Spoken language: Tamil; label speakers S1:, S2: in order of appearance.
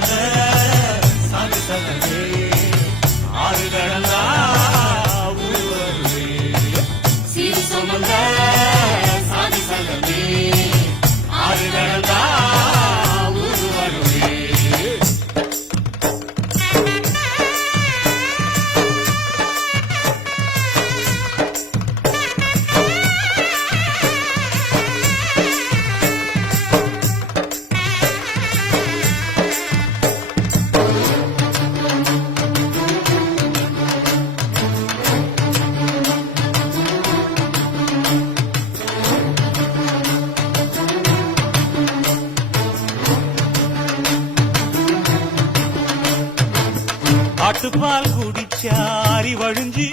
S1: Yeah. ஆட்டுப்பால் குடிச்சாரி வழிஞ்சு